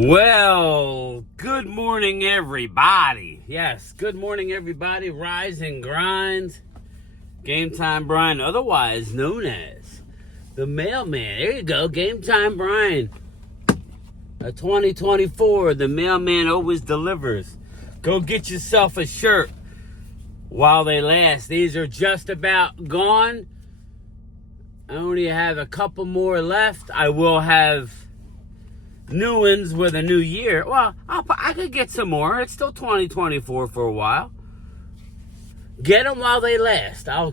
Well, good morning, everybody. Yes, good morning, everybody. Rise and grind. Game Time Brian, otherwise known as the Mailman. There you go, Game Time Brian. 2024, the Mailman always delivers. Go get yourself a shirt while they last. These are just about gone. I only have a couple more left. I will have new ones with a new year. Well, I could get some more. It's still 2024 for a while. Get them while they last. I'll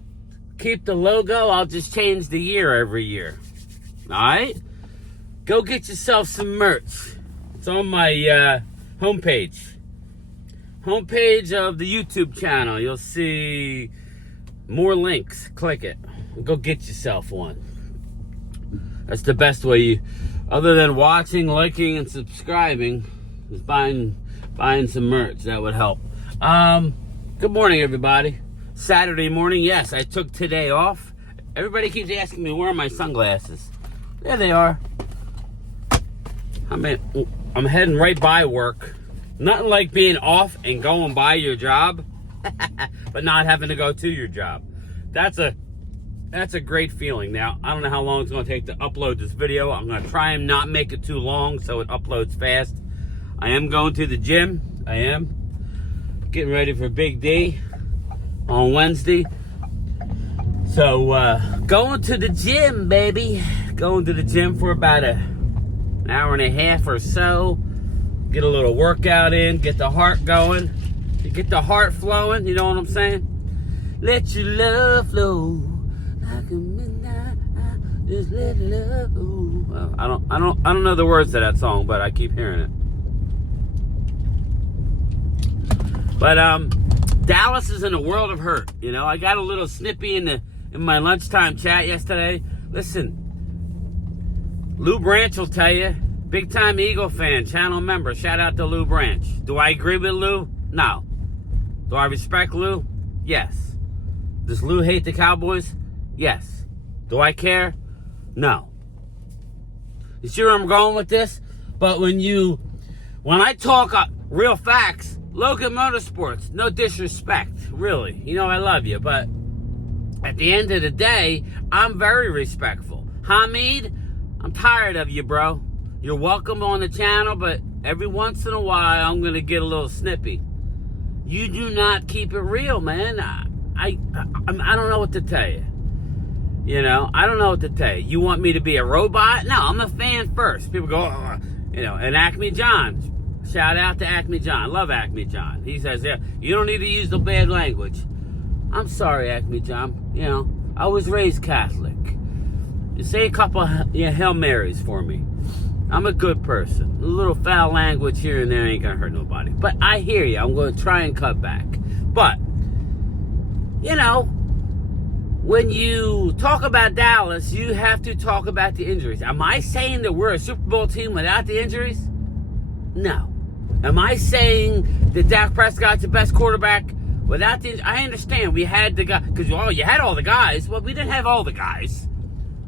keep the logo. I'll just change the year every year. All right? Go get yourself some merch. It's on my homepage. Homepage of the YouTube channel. You'll see more links. Click it. Go get yourself one. That's the best way you, other than watching, liking, and subscribing, is buying some merch. That would help. Good morning, everybody. Saturday morning. Yes, I took today off. Everybody keeps asking me, where are my sunglasses? There they are. I'm heading right by work. Nothing like being off and going by your job, but not having to go to your job. That's a great feeling. Now, I don't know how long it's going to take to upload this video. I'm going to try and not make it too long so it uploads fast. I am going to the gym. I am getting ready for Big D on Wednesday. So, going to the gym, baby. Going to the gym for about an hour and a half or so. Get a little workout in. Get the heart going. Get the heart flowing. You know what I'm saying? Let your love flow. Like a midnight, just let it go. I don't know the words to that song, but I keep hearing it. But Dallas is in a world of hurt. You know, I got a little snippy in my lunchtime chat yesterday. Listen, Lou Branch will tell you, big time Eagle fan, channel member. Shout out to Lou Branch. Do I agree with Lou? No. Do I respect Lou? Yes. Does Lou hate the Cowboys? Yes. Do I care? No. You see where I'm going with this? But when I talk real facts, Logan Motorsports, no disrespect, really. You know I love you, but at the end of the day, I'm very respectful. Hamid, I'm tired of you, bro. You're welcome on the channel, but every once in a while, I'm going to get a little snippy. You do not keep it real, man. I don't know what to tell you. You know, I don't know what to tell you. You want me to be a robot? No, I'm a fan first. People go, and Acme John. Shout out to Acme John. I love Acme John. He says, yeah, you don't need to use the bad language. I'm sorry, Acme John. You know, I was raised Catholic. You say a couple Hail Marys for me. I'm a good person. A little foul language here and there ain't gonna hurt nobody. But I hear you. I'm gonna try and cut back. But, you know, when you talk about Dallas, you have to talk about the injuries. Am I saying that we're a Super Bowl team without the injuries? No. Am I saying that Dak Prescott's the best quarterback without the injuries? I understand we had the guy, because you had all the guys. Well, we didn't have all the guys.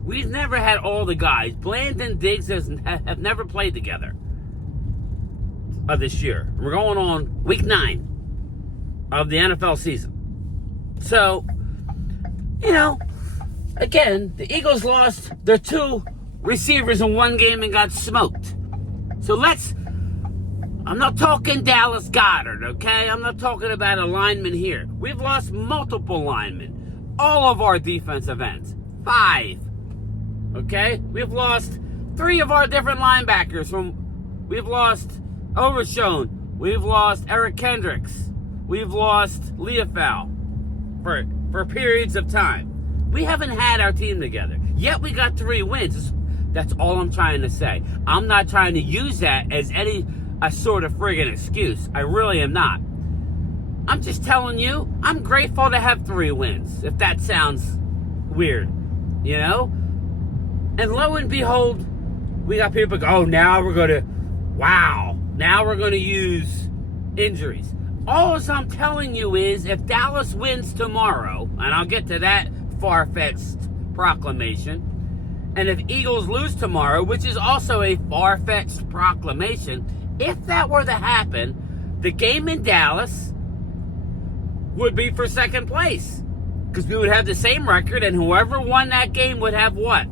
We've never had all the guys. Bland and Diggs have never played together this year. We're going on week 9 of the NFL season. So, you know, again, the Eagles lost their 2 receivers in one game and got smoked. So I'm not talking Dallas Goedert, okay? I'm not talking about a lineman here. We've lost multiple linemen. All of our defensive ends. 5. Okay? We've lost 3 of our different linebackers. We've lost Overshown. We've lost Eric Kendricks. We've lost Leofau for periods of time. We haven't had our team together. Yet we got 3 wins. That's all I'm trying to say. I'm not trying to use that as a sort of friggin' excuse. I really am not. I'm just telling you, I'm grateful to have 3 wins, if that sounds weird. You know? And lo and behold, we got people go, now we're going to use injuries. All I'm telling you is, if Dallas wins tomorrow, and I'll get to that far-fetched proclamation, And if Eagles lose tomorrow, which is also a far-fetched proclamation, if that were to happen, the game in Dallas would be for second place. Because we would have the same record, and whoever won that game would have what?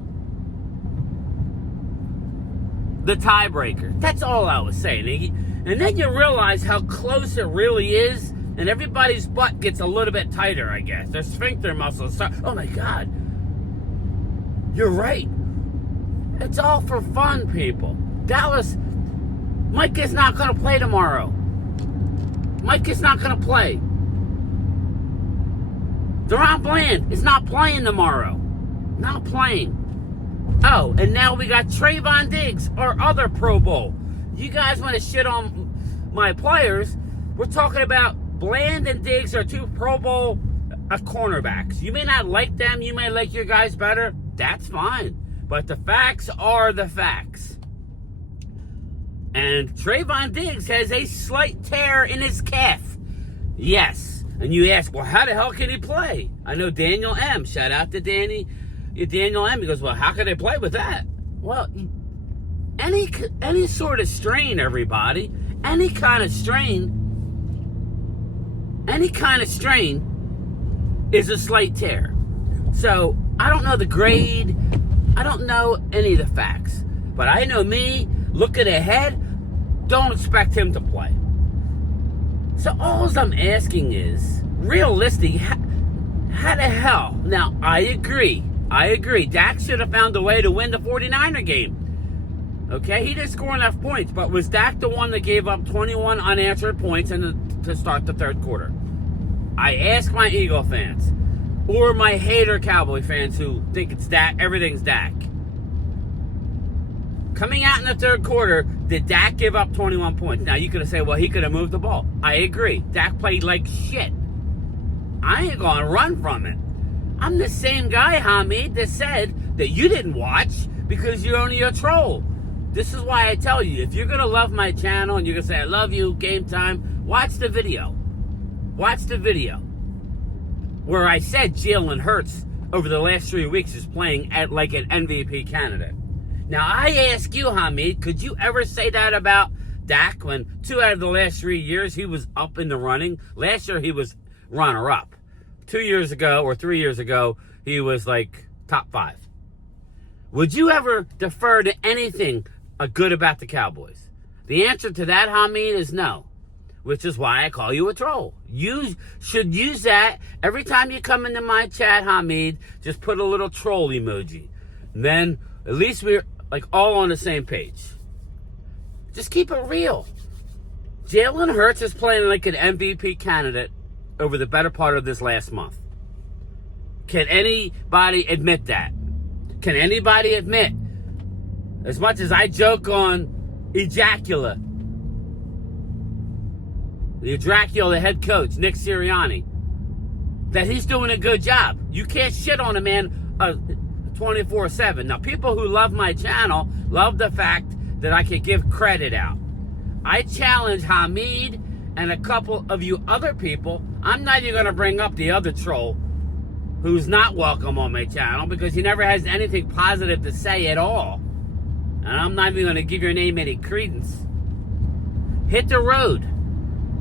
The tiebreaker. That's all I was saying. And then you realize how close it really is, and everybody's butt gets a little bit tighter, I guess. Their sphincter muscles start, oh my God. You're right. It's all for fun, people. Dallas, Mike is not going to play tomorrow. Mike is not going to play. Deron Bland is not playing tomorrow. Not playing. Oh, and now we got Trayvon Diggs, our other Pro Bowl. You guys want to shit on my players? We're talking about Bland and Diggs are two Pro Bowl cornerbacks. You may not like them. You may like your guys better. That's fine. But the facts are the facts. And Trayvon Diggs has a slight tear in his calf. Yes. And you ask, well, how the hell can he play? I know Daniel M. Shout out to Daniel M. He goes, well, how can they play with that? Well, any sort of strain, everybody. Any kind of strain is a slight tear. So, I don't know the grade. I don't know any of the facts. But I know me, looking ahead, don't expect him to play. So all I'm asking is, realistic, how the hell? Now, I agree. Dak should have found a way to win the 49er game. Okay, he didn't score enough points, but was Dak the one that gave up 21 unanswered points to start the third quarter? I ask my Eagle fans, or my hater Cowboy fans who think it's Dak, everything's Dak. Coming out in the third quarter, did Dak give up 21 points? Now, you could have said, well, he could have moved the ball. I agree. Dak played like shit. I ain't going to run from it. I'm the same guy, Hamid, that said that you didn't watch because you're only a troll. This is why I tell you, if you're going to love my channel and you're going to say, I love you, game time, watch the video. Watch the video where I said Jalen Hurts over the last 3 weeks is playing at like an MVP candidate. Now, I ask you, Hamid, could you ever say that about Dak when 2 out of the last 3 years he was up in the running? Last year he was runner-up. 2 years ago or 3 years ago, he was like top 5. Would you ever defer to anything good about the Cowboys? The answer to that, Hamid, is no, which is why I call you a troll. You should use that every time you come into my chat, Hamid. Just put a little troll emoji. And then at least we're like all on the same page. Just keep it real. Jalen Hurts is playing like an MVP candidate over the better part of this last month. Can anybody admit that? Can anybody admit, as much as I joke on Ejacula, the Dracula head coach, Nick Sirianni, that he's doing a good job? You can't shit on a man 24/7. Now, people who love my channel love the fact that I can give credit out. I challenge Hamid and a couple of you other people. I'm not even going to bring up the other troll who's not welcome on my channel because he never has anything positive to say at all. And I'm not even going to give your name any credence. Hit the road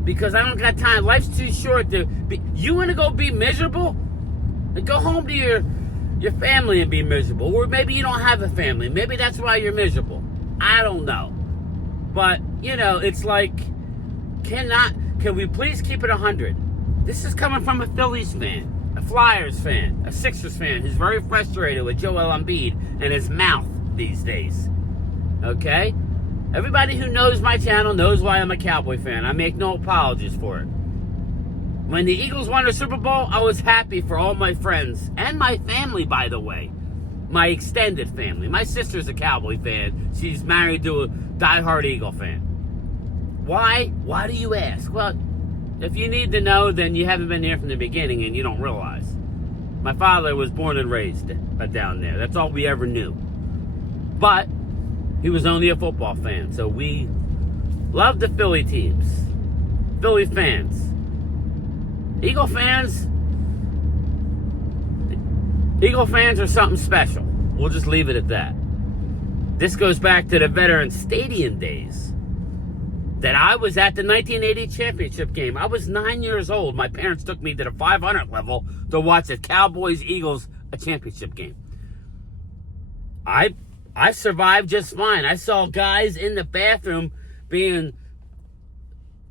because I don't got time. Life's too short to be. You want to go be miserable? Then go home to your family and be miserable. Or maybe you don't have a family. Maybe that's why you're miserable. I don't know. But, you know, it's like, can we please keep it 100? This is coming from a Phillies fan, a Flyers fan, a Sixers fan who's very frustrated with Joel Embiid and his mouth these days. Okay? Everybody who knows my channel knows why I'm a Cowboy fan. I make no apologies for it. When the Eagles won the Super Bowl, I was happy for all my friends and my family, by the way. My extended family. My sister's a Cowboy fan. She's married to a diehard Eagle fan. Why? Why do you ask? Well, if you need to know, then you haven't been here from the beginning and you don't realize. My father was born and raised down there. That's all we ever knew. But he was only a football fan, so we loved the Philly teams. Philly fans. Eagle fans are something special. We'll just leave it at that. This goes back to the Veterans Stadium days that I was at the 1980 championship game. I was 9 years old. My parents took me to the 500 level to watch the Cowboys-Eagles, a championship game. I survived just fine. I saw guys in the bathroom being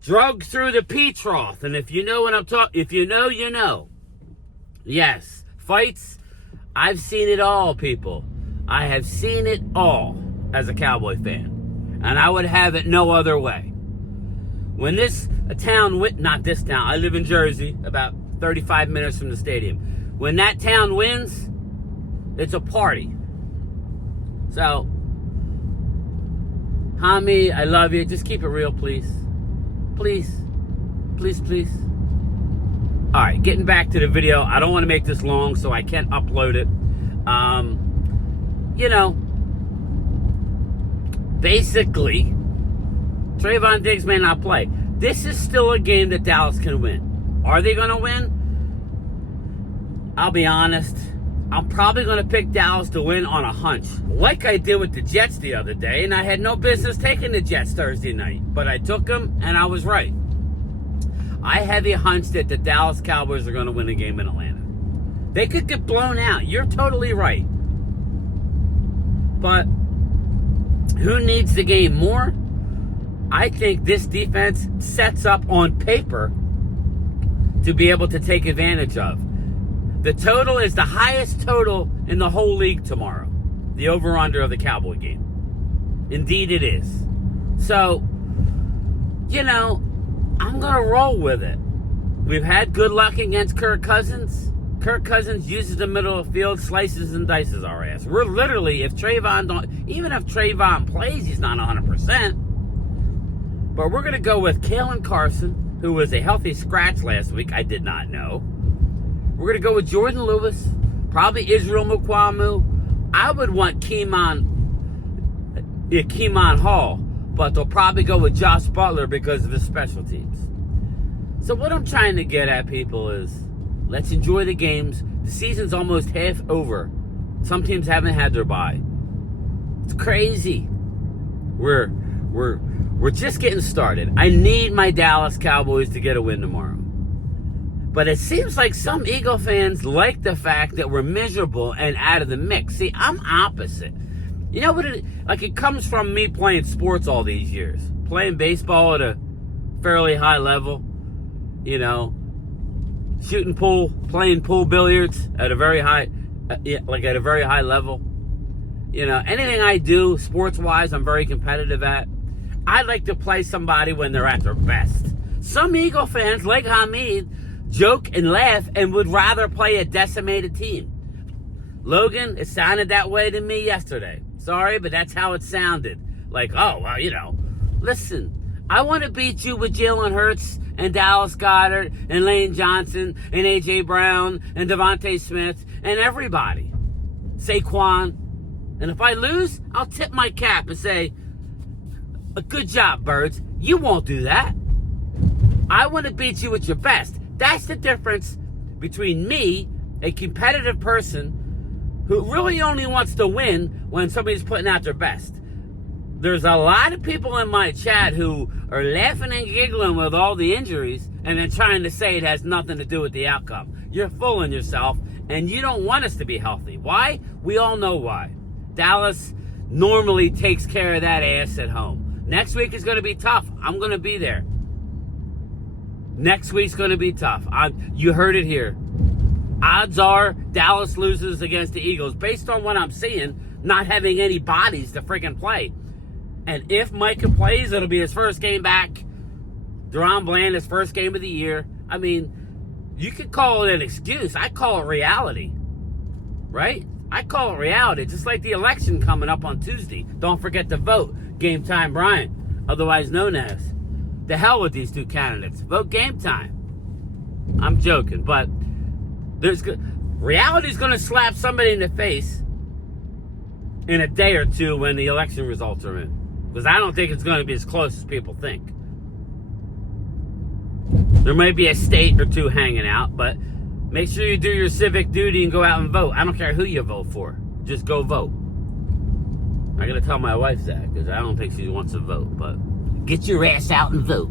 drugged through the pee trough. And if you know what I'm talking, if you know, you know. Yes, fights, I've seen it all, people. I have seen it all as a Cowboy fan. And I would have it no other way. When this town, not this town, I live in Jersey, about 35 minutes from the stadium. When that town wins, it's a party. So, Hami, I love you. Just keep it real, please. Please. Please, please. All right, getting back to the video. I don't want to make this long, so I can't upload it. You know, basically, Trayvon Diggs may not play. This is still a game that Dallas can win. Are they going to win? I'll be honest. I'm probably going to pick Dallas to win on a hunch, like I did with the Jets the other day, and I had no business taking the Jets Thursday night, but I took them, and I was right. I have a hunch that the Dallas Cowboys are going to win a game in Atlanta. They could get blown out. You're totally right. But who needs the game more? I think this defense sets up on paper to be able to take advantage of. The total is the highest total in the whole league tomorrow. The over-under of the Cowboy game. Indeed it is. So, you know, I'm going to roll with it. We've had good luck against Kirk Cousins. Kirk Cousins uses the middle of the field, slices and dices our ass. We're literally, even if Trayvon plays, he's not 100%. But we're going to go with Kalen Carson, who was a healthy scratch last week. I did not know. We're going to go with Jordan Lewis, probably Israel Mukwamu. I would want Keemon Hall, but they'll probably go with Josh Butler because of his special teams. So what I'm trying to get at, people, is let's enjoy the games. The season's almost half over. Some teams haven't had their bye. It's crazy. We're just getting started. I need my Dallas Cowboys to get a win tomorrow. But it seems like some Eagle fans like the fact that we're miserable and out of the mix. See, I'm opposite. You know what it comes from me playing sports all these years. Playing baseball at a fairly high level. You know, shooting pool, playing pool billiards at a very high, at a very high level. You know, anything I do sports-wise, I'm very competitive at. I like to play somebody when they're at their best. Some Eagle fans, like Hamid, joke and laugh and would rather play a decimated team. Logan, it sounded that way to me yesterday. Sorry, but that's how it sounded. Like, oh, well, you know, listen, I want to beat you with Jalen Hurts and Dallas Goedert and Lane Johnson and A.J. Brown and Devontae Smith and everybody. Saquon. And if I lose, I'll tip my cap and say, good job, birds. You won't do that. I want to beat you at your best. That's the difference between me, a competitive person who really only wants to win when somebody's putting out their best. There's a lot of people in my chat who are laughing and giggling with all the injuries and then trying to say it has nothing to do with the outcome. You're fooling yourself, and you don't want us to be healthy. Why? We all know why. Dallas normally takes care of that ass at home. Next week is going to be tough. I'm going to be there. Next week's going to be tough. You heard it here. Odds are Dallas loses against the Eagles based on what I'm seeing, not having any bodies to freaking play. And if Micah plays, it'll be his first game back. Deron Bland, his first game of the year. I mean, you could call it an excuse. I call it reality. Right? I call it reality. Just like the election coming up on Tuesday. Don't forget to vote. Game Time Brian, otherwise known as. The hell with these two candidates. Vote Game Time. I'm joking, but reality's going to slap somebody in the face in a day or two when the election results are in. Because I don't think it's going to be as close as people think. There may be a state or two hanging out, but make sure you do your civic duty and go out and vote. I don't care who you vote for. just go vote. I gotta tell my wife that, because I don't think she wants to vote, but get your ass out and vote.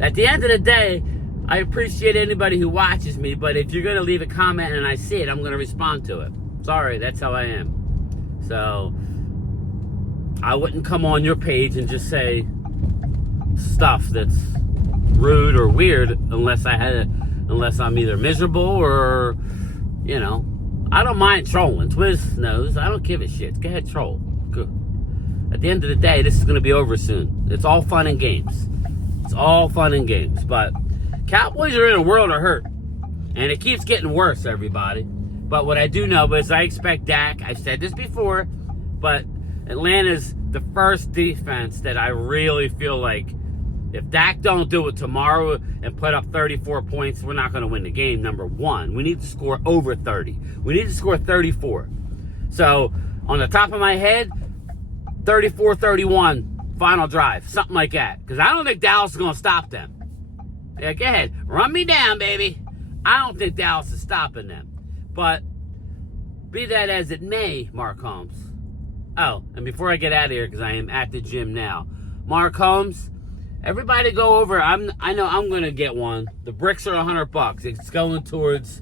At the end of the day, I appreciate anybody who watches me, but if you're gonna leave a comment and I see it, I'm gonna respond to it. Sorry, that's how I am. So, I wouldn't come on your page and just say stuff that's rude or weird unless I'm either miserable or, you know, I don't mind trolling. Twiz knows. I don't give a shit. Go ahead, troll. Good. At the end of the day, this is going to be over soon. It's all fun and games. It's all fun and games. But Cowboys are in a world of hurt. And it keeps getting worse, everybody. But what I do know is I expect Dak. I've said this before. But Atlanta's the first defense that I really feel like if Dak don't do it tomorrow and put up 34 points, we're not going to win the game, number one. We need to score over 30. We need to score 34. So, on the top of my head, 34-31, final drive. Something like that. Because I don't think Dallas is going to stop them. Yeah, go ahead. Run me down, baby. I don't think Dallas is stopping them. But, be that as it may, Mark Holmes. Oh, and before I get out of here, because I am at the gym now. Mark Holmes, everybody go over. I know I'm going to get one. The bricks are $100. It's going towards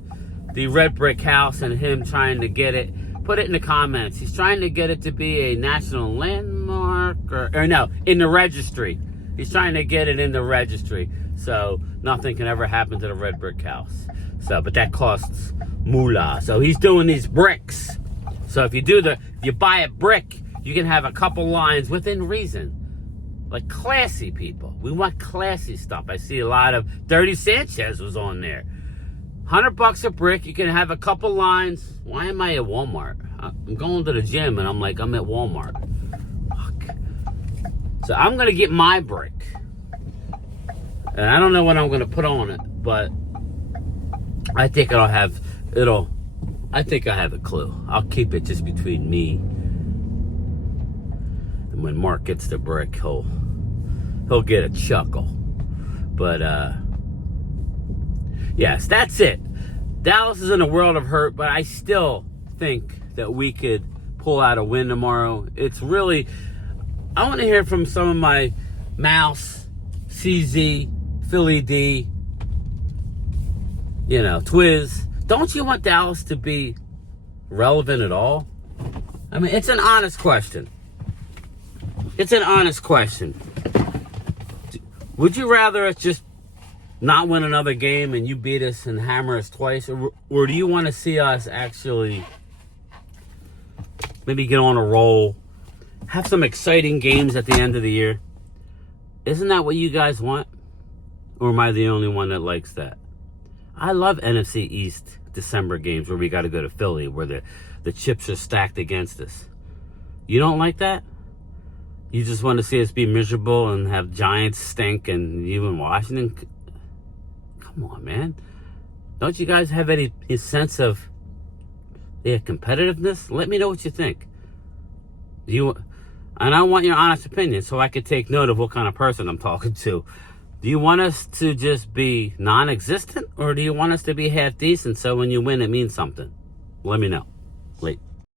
the red brick house and him trying to get it. Put it in the comments. He's trying to get it to be a national landmark or no, in the registry. He's trying to get it in the registry. So nothing can ever happen to the red brick house. So, but that costs moolah. So he's doing these bricks. So if you buy a brick, you can have a couple lines within reason. Like classy people. We want classy stuff. I see a lot of Dirty Sanchez was on there. $100 a brick. You can have a couple lines. Why am I at Walmart? I'm going to the gym and I'm like, I'm at Walmart. Fuck. So I'm going to get my brick. And I don't know what I'm going to put on it, but I think I have a clue. I'll keep it just between me. And when Mark gets the brick, he'll get a chuckle. But yes, that's it. Dallas is in a world of hurt, but I still think that we could pull out a win tomorrow. It's really, I want to hear from some of my Mouse, CZ, Philly D, Twiz. Don't you want Dallas to be relevant at all? I mean, it's an honest question. It's an honest question. Would you rather us just not win another game and you beat us and hammer us twice? Or do you want to see us actually maybe get on a roll, have some exciting games at the end of the year? Isn't that what you guys want? Or am I the only one that likes that? I love NFC East December games where we got to go to Philly, where the chips are stacked against us. You don't like that? You just want to see us be miserable and have Giants stink and even Washington? Come on, man. Don't you guys have any sense of competitiveness? Let me know what you think. And I want your honest opinion so I could take note of what kind of person I'm talking to. Do you want us to just be non-existent, or do you want us to be half decent so when you win it means something? Let me know. Late.